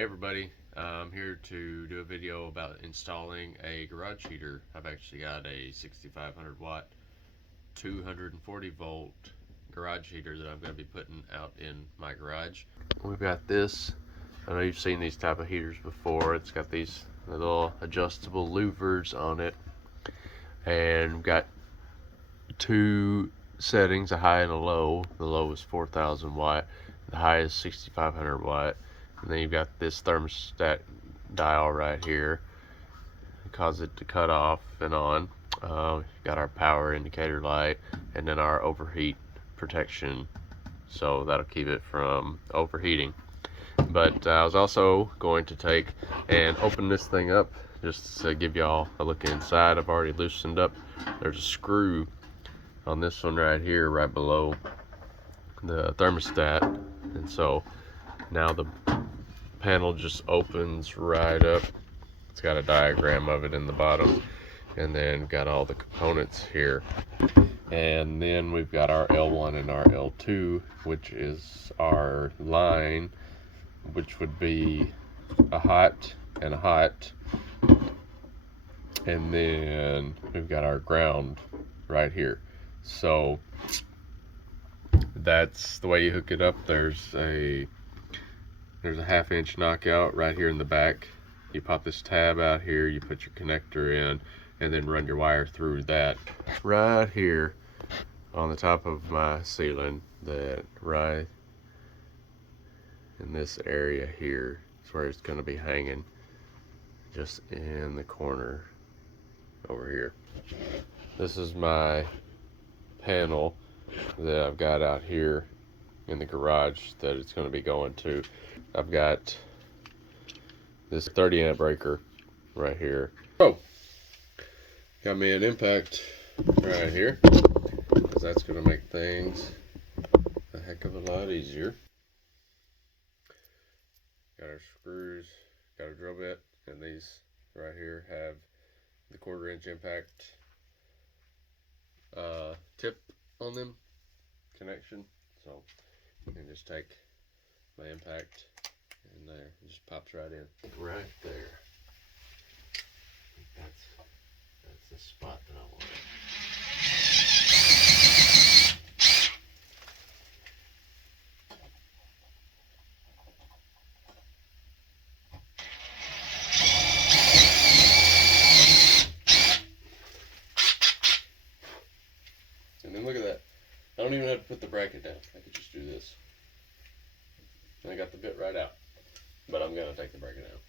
Hey everybody, I'm here to do a video about installing a garage heater. I've actually got a 6500 watt 240 volt garage heater that I'm going to be putting out in my garage. We've got this. I know you've seen these type of heaters before. It's got these little adjustable louvers on it, and we've got two settings, a high and a low. The low is 4000 watt, the high is 6500 watt. And then you've got this thermostat dial right here, cause it to cut off and on. Got our power indicator light, and then our overheat protection, so that'll keep it from overheating. But I was also going to take and open this thing up just to give y'all a look inside. I've already loosened up. There's a screw on this one right here, right below the thermostat, and so now the panel just opens right up. It's got a diagram of it in the bottom, and then got all the components here. And then we've got our L1 and our L2, which is our line, which would be a hot and a hot. And then we've got our ground right here. So that's the way you hook it up. There's a 1/2 inch knockout right here in the back. You pop this tab out here, you put your connector in, and then run your wire through that. Right here on the top of my ceiling, that right in this area here is where it's going to be hanging, just in the corner over here. This is my panel that I've got out here in the garage that it's going to be going to. I've got this 30 amp breaker right here. Oh, got me an impact right here, because that's going to make things a heck of a lot easier. Got our screws, got a drill bit, and these right here have the 1/4 inch impact tip on them, connection. So you can just take my impact in there, it just pops right in. Right there. That's the spot that I want. And then look at that. I don't even have to put the bracket down. I could just do this. And I got the bit right out. But I'm going to take the bracket out.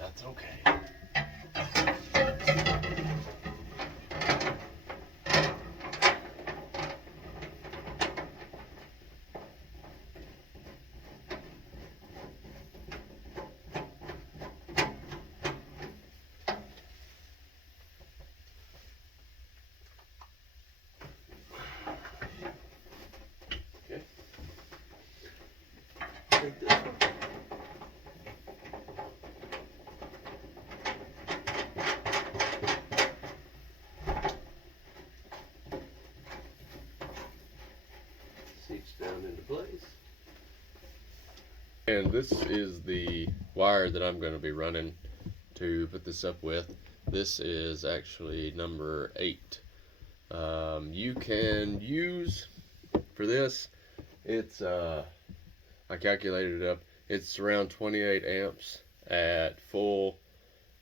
That's okay. Okay. Take this one. Down into place. And this is the wire that I'm going to be running to put this up with. This is actually number 8. You can use for this, it's I calculated it up, it's around 28 amps at full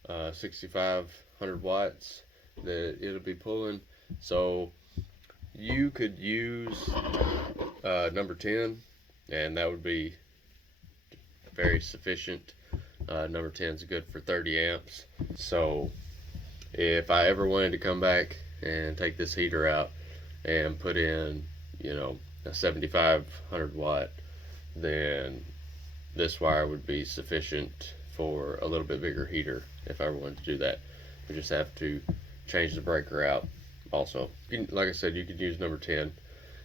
6500 watts that it'll be pulling. So you could use number 10, and that would be very sufficient. Number 10 is good for 30 amps. So if I ever wanted to come back and take this heater out, and put in, you know, a 7500 watt, then this wire would be sufficient for a little bit bigger heater if I wanted to do that. We just have to change the breaker out. Also, like I said, you could use number 10.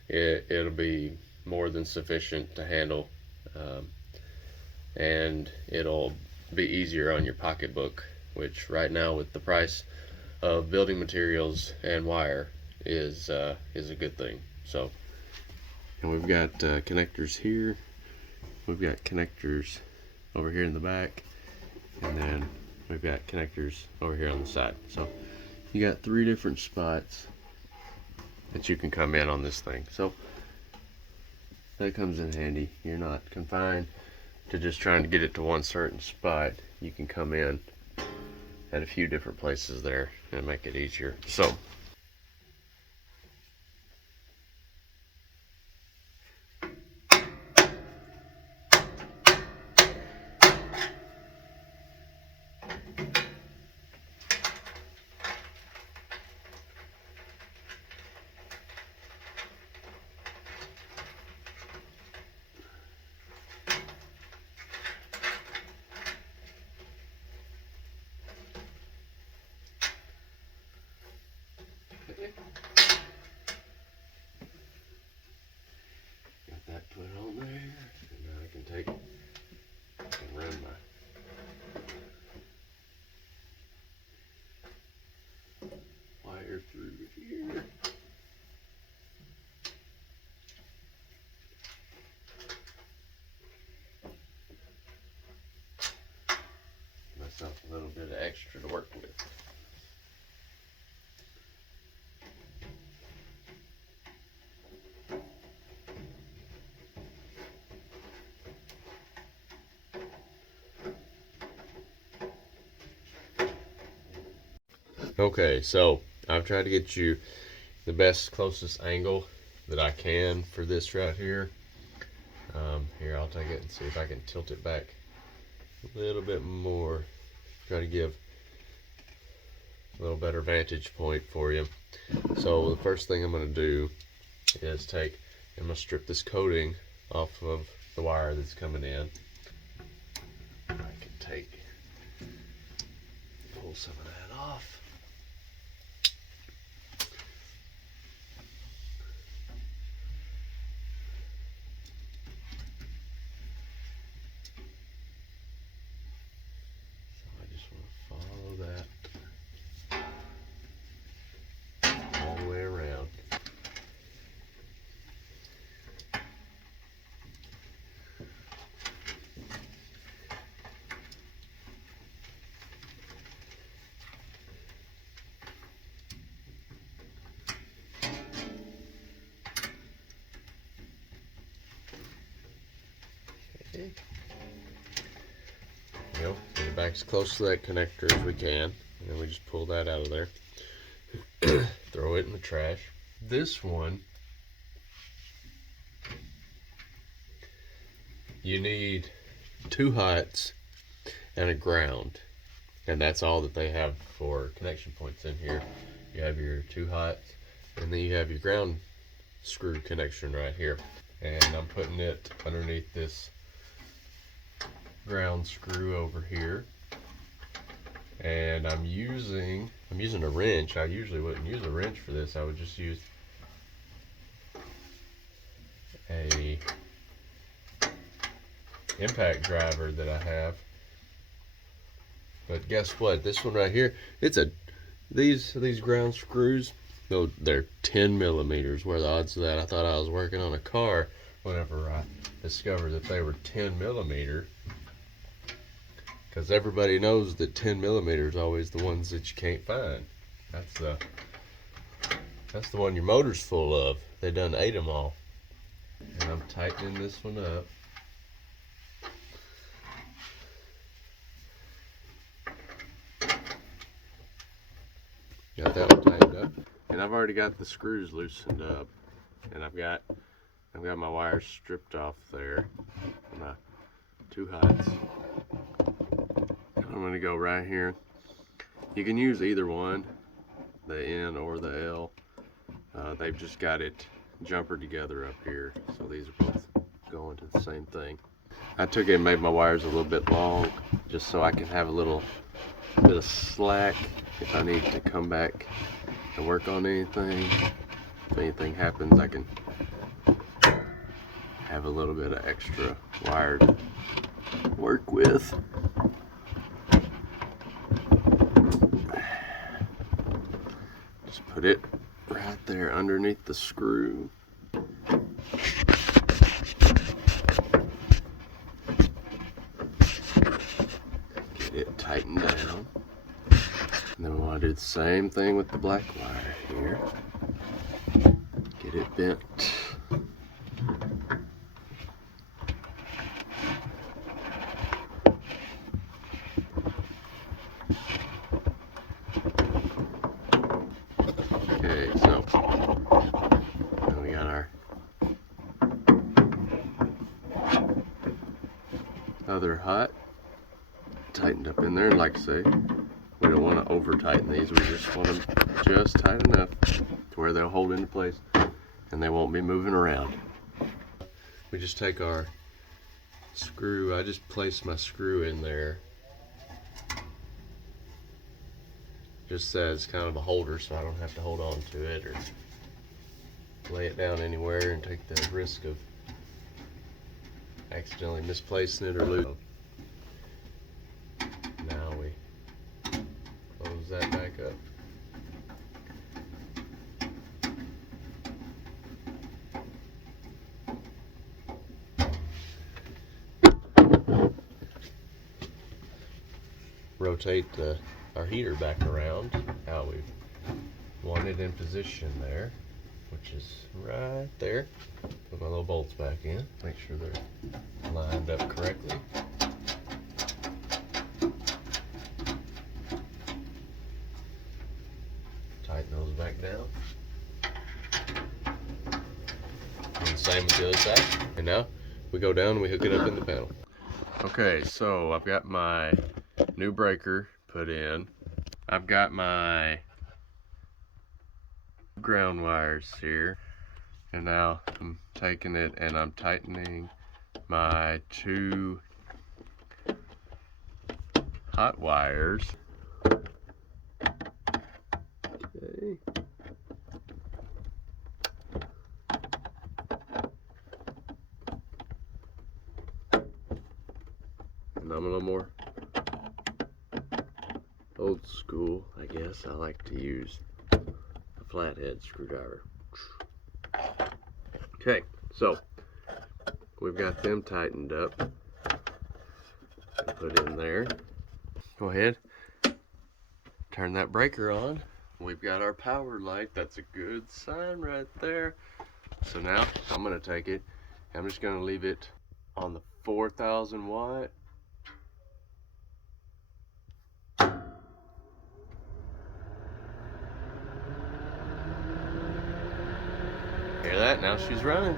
It'll be more than sufficient to handle, and it'll be easier on your pocketbook, which right now with the price of building materials and wire is a good thing. So, and we've got connectors here. We've got connectors over here in the back, and then we've got connectors over here on the side. So you got 3 different spots that you can come in on this thing. So that comes in handy. You're not confined to just trying to get it to one certain spot. You can come in at a few different places there and make it easier. So got that put on there, and now I can run my wire through here. Myself a little bit of extra to work with. Okay, so I've tried to get you the best, closest angle that I can for this right here. Here, I'll take it and see if I can tilt it back a little bit more. Try to give a little better vantage point for you. So the first thing I'm going to do is I'm going to strip this coating off of the wire that's coming in. I can pull some of that off. Okay. Get it back as close to that connector as we can, and then we just pull that out of there. Throw it in the trash. This one, you need 2 hots and a ground, and that's all that they have for connection points in here. You have your 2 hots, and then you have your ground screw connection right here, and I'm putting it underneath this ground screw over here, and I'm using a wrench. I usually wouldn't use a wrench for this. I would just use a impact driver that I have. But guess what? This one right here, these ground screws, they're 10 millimeters. Where the odds of that? I thought I was working on a car whenever I discovered that they were 10 millimeter. Because everybody knows that 10 millimeters are always the ones that you can't find. That's the one your motor's full of. They done ate them all. And I'm tightening this one up. Got that one tightened up, and I've already got the screws loosened up, and I've got my wires stripped off there. My 2 hots. I'm gonna go right here. You can use either one, the N or the L. They've just got it jumpered together up here, so these are both going to the same thing. I took it and made my wires a little bit long just so I can have a little bit of slack if I need to come back and work on anything. If anything happens, I can have a little bit of extra wire to work with. Just put it right there underneath the screw. Get it tightened down. And then we want to do the same thing with the black wire here. Get it bent. Okay, so now we got our other hot tightened up in there. And like I say, we don't want to over tighten these. We just want them just tight enough to where they'll hold into place and they won't be moving around. We just take our screw. I just place my screw in there just as kind of a holder, so I don't have to hold on to it or lay it down anywhere and take the risk of accidentally misplacing it or losing it. Now we close that back up. Rotate our heater back around how we want it in position there, which is right there. Put my little bolts back in, make sure they're lined up correctly. Tighten those back down. And the same with the other side. And now we go down and we hook it up in the panel. Okay, so I've got my new breaker put in. I've got my ground wires here, and now I'm taking it and I'm tightening my two hot wires. Okay. And I'm a little more old school, I guess. I like to use a flathead screwdriver. Okay, so we've got them tightened up and put in there. Go ahead, turn that breaker on. We've got our power light. That's a good sign right there. So now I'm gonna take it, I'm just gonna leave it on the 4,000 watt. Hear that? Now she's running.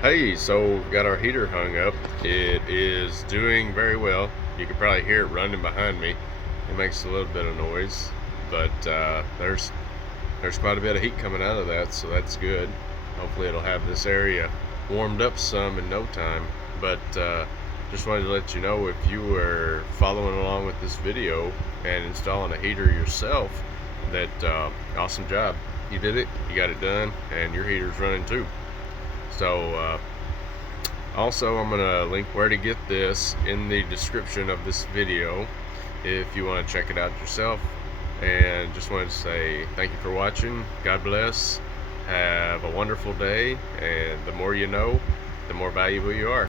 Hey, so we've got our heater hung up. It is doing very well. You can probably hear it running behind me. It makes a little bit of noise, but there's quite a bit of heat coming out of that, so that's good. Hopefully it'll have this area warmed up some in no time. But just wanted to let you know, if you were following along with this video and installing a heater yourself, that awesome job. You did it, you got it done, and your heater's running too. So also I'm gonna link where to get this in the description of this video if you want to check it out yourself. And just wanted to say thank you for watching. God bless, have a wonderful day, and the more you know, the more valuable you are.